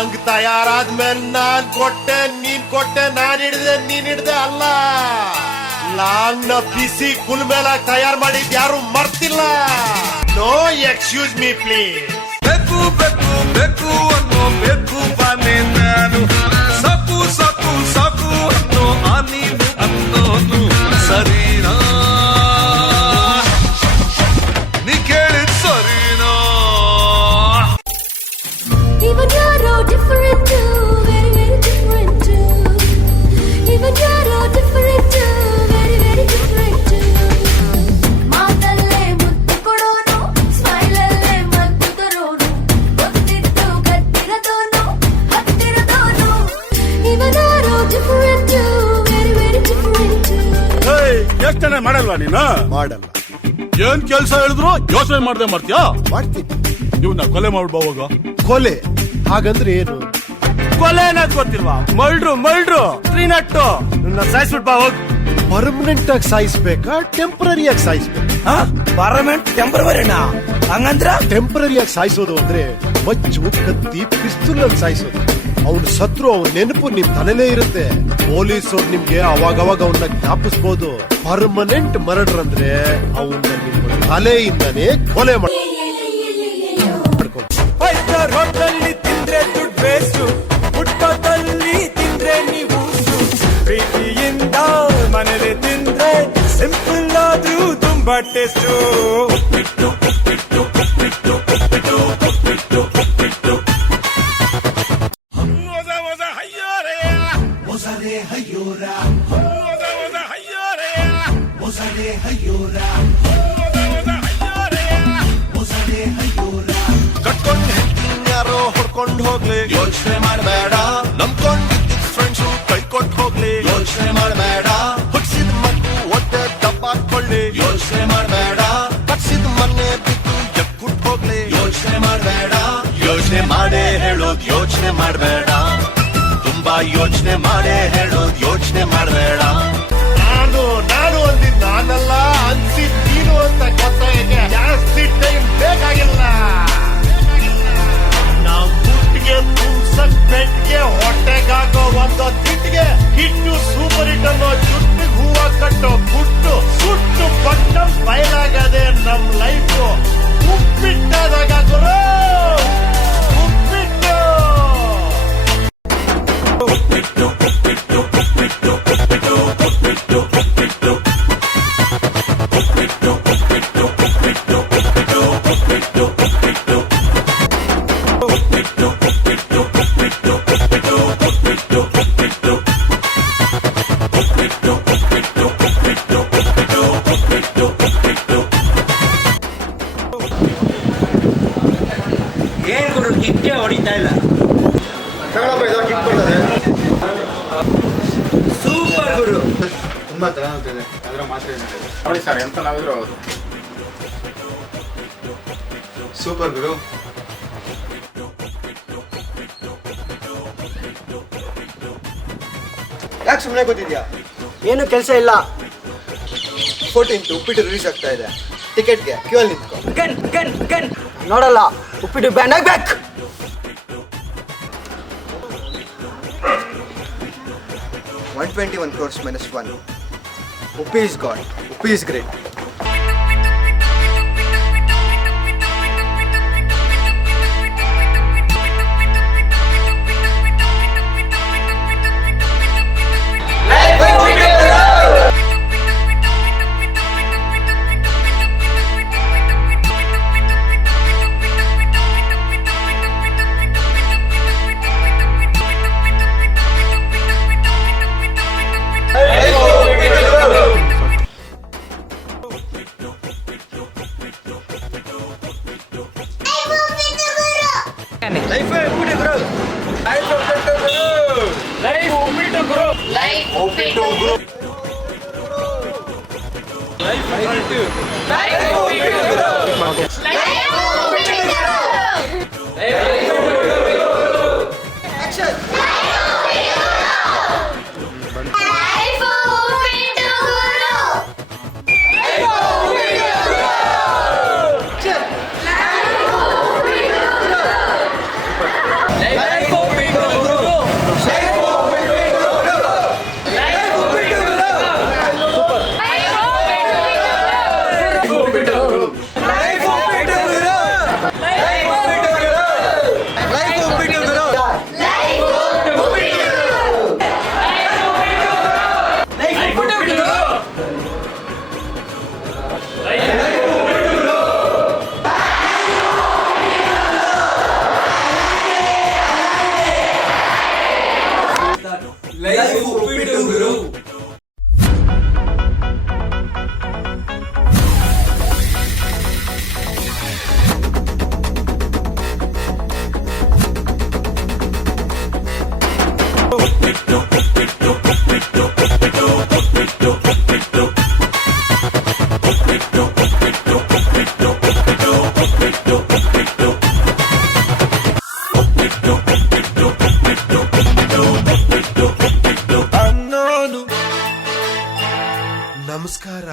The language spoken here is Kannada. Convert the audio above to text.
ಲಾಂಗ್ ತಯಾರಾದ್ಮೇಲೆ ನಾನ್ ಕೊಟ್ಟೆ ನೀನ್ ಕೊಟ್ಟೆ ನಾನ್ ಹಿಡ್ದೆ ನೀನ್ ಹಿಡ್ದೆ ಅಲ್ಲ. ಲಾಂಗ್ ನ ಬಿಸಿ ಕುಲ್ ಮೇಲಾಗಿ ತಯಾರು ಮಾಡಿದ್ ಯಾರು ಮರ್ತಿಲ್ಲ. No excuse me please. ಬೇಕು ಬೇಕು ಬೇಕು ಅನ್ನೋ ಬೇಕು ಬಾನೆ ನಾನು, ಸಾಕು ಸಾಕು ಸಾಕು ಅನ್ನೋ ಆ ನೀನು ಅನ್ನೋದು ಸರಿನಾ? ನೀ ಕೇಳಿದ್ ಸರಿನಾ? Even you're different too, very very different too. Even you're different too, very very different too. ಮಾತಲ್ಲೇ Muthu ಕೊಡೋನು, smile ಅಲ್ಲೇ ಮದ್ದು ತರೋನು, ಗೊತ್ತಿದ್ದು ಗತ್ತಿರದೋನು, ಹತ್ತಿರದೋನು. Even you're different too, very very different too. ಯೋಚನೆ ಮಾಡಲ್ವಾ ನೀನು? ಮಾಡಲ್ಲ. ಏನ್ ಕೆಲ್ಸ ಹೇಳಿದ್ರು ಯೋಚನೆ ಮಾಡ್ದೆ ಮಾಡ್ತೀಯಾ? ಮಾಡ್ತೀನಿ. ಇವ್ನ ಕೊಲೆ ಮಾಡ್ಬೋವಾಗ. ಕೊಲೆ ಹಾಗಂದ್ರೆ ಏನು? ಕೊಲೆ ಅನ್ನೋದ್ ಗೊತ್ತಿಲ್ವಾ? ಮಲ್ಡ್ರು ತ್ರೀನಟ್ಟು ನನ್ನ ಸಾಯಿಸ್ಬಿಟ್ ಬಾ ಹೋಗ್. ಪರ್ಮನೆಂಟ್ ಆಗಿ ಸಾಯಿಸ್ಬೇಕಾ ಟೆಂಪರರಿ ಆಗಿ ಸಾಯಿಸ್ಬೇಕಾ? ಪಾರ್ಲಿಮೆಂಟ್ ಟೆಂಪರರಿನಾ? ಹಂಗಂದ್ರ ಟೆಂಪರರಿ ಆಗಿ ಸಾಯಿಸೋದು ಅಂದ್ರೆ ಮಚ್ಚು ಕತ್ತಿ ಪಿಸ್ತೂಲ್ ಅಲ್ಲಿ ಸಾಯಿಸೋದು. ಅವ್ನು ಸತ್ರು ಅವನ ನೆನಪು ನಿಮ್ ತಲೆಲೇ ಇರುತ್ತೆ. ಪೊಲೀಸರು ನಿಮ್ಗೆ ಅವಾಗವಾಗ ಅವನ್ನ ಜ್ಞಾಪಿಸಬಹುದು. ಪರ್ಮನೆಂಟ್ ಮರ್ಡರ್ ಅಂದ್ರೆ ಅವನ್ನ ನಿಮ್ಮ ತಲೆಯಿಂದಾನೇ ಕೊಲೆ ಮಾಡಿ. ಹೋಟೆಲ್ಲಿ ತಿಂದ್ರೆ ದುಡ್ಡು ವೇಸ್ಟು, ಫುಟ್ಪಾತಲ್ಲಿ ತಿಂದ್ರೆ ನೀವು ಪ್ರೀತಿಯಿಂದ ಮನೇಲಿ ತಿಂದ್ರೆ ಸಿಂಪಲ್ ಆದ್ರೂ ತುಂಬಾ ಟೇಸ್ಟು. ಹೊಡ್ಕೊಂಡ್ ಹೋಗ್ಲಿ ಯೋಚನೆ ಮಾಡಬೇಡ, ನಂಬ್ಕೊಂಡಿದ್ದ ಫ್ರೆಂಡ್ಸು ಕೈ ಕೊಟ್ಟು ಹೋಗ್ಲಿ ಯೋಚನೆ ಮಾಡಬೇಡ, ಹುಟ್ಟಿಸಿದ ಮಗು ಒಟ್ಟೆ ದಬ್ಬಾಕೊಳ್ಳಿ ಯೋಚನೆ ಮಾಡಬೇಡ, ಕಟ್ಸಿದ ಮನೆ ಬಿದ್ದು ಎಕ್ಕುಟ್ ಹೋಗ್ಲಿ ಯೋಚನೆ ಮಾಡಬೇಡ. ಯೋಚನೆ ಮಾಡೇ ಹೇಳೋದ್ ಯೋಚನೆ ಮಾಡಬೇಡ, ತುಂಬಾ ಯೋಚನೆ ಮಾಡೇ ಹೇಳೋದ್ ಯೋಚನೆ ಮಾಡಬೇಡ. ನಾನು ಅಂದಿದ್ ನಾನಲ್ಲ, ಅನ್ಸಿದ್ ನೀನು ಅಂತ ಗೊತ್ತಾಗ ಜಾಸ್ತಿ ಟೈಮ್ ಬೇಕಾಗಿಲ್ಲ. ತುಂಬಸಕ್ ಪೆಟ್ಗೆ ಹೊಟ್ಟೆಗಾಕೋ ಒಂದು ತಿಟ್ಟಿಗೆ ಹಿಟ್ಟು ಸೂಪರ್ ಹಿಟ್ ಅನ್ನೋ ಜುಟ್ಟಿಗೆ ಹೂವ ಕಟ್ಟೋ ಗುಟ್ಟು ಸುಟ್ಟು ಬಟ್ಟ ಬಯಲಾಗದೆ ನಮ್ ಲೈಫು. ಉಪ್ಪಿಟ್ಟಾದಾಗ ಗುರು ಉಪ್ಪಿಟ್ಟು. ಏನ್ ಗುರು ಕಿಕ್ಕೆ ಹೊಡಿತಾ ಇಲ್ಲ? ಸೂಪರ್ ಗುರು, ತುಂಬಾ ಚೆನ್ನಾಗಿದೆ. ಅದರ ಮಾತ್ರ ನೋಡಿ ಸರ್, ಎಂತ ನಾವಿದ್ರು ಅವರು ಸೂಪರ್ ಗುರು. ಯಾಕೆ ಸುಮ್ಮನೆ ಕೂತಿದ್ಯಾ? ಏನು ಕೆಲಸ ಇಲ್ಲ. 14th ಉಪ್ಪಿಟ್ಟು ರಿಲೀಸ್ ಆಗ್ತಾ ಇದೆ, ಟಿಕೆಟ್ಗೆ ಕ್ಯೂ ಅಲ್ಲಿ ನಿಂತ್ಕೊ. ಗನ್ ನೋಡಲ್ಲ, ಉಪ್ಪಿಟ್ಟು ಬ್ಯಾನ್ ಆಗ್ಬೇಕು. 121 crores minus 1. Uppi is God. Uppi is great. Life ಅನ್ನೋದು ನಮಸ್ಕಾರ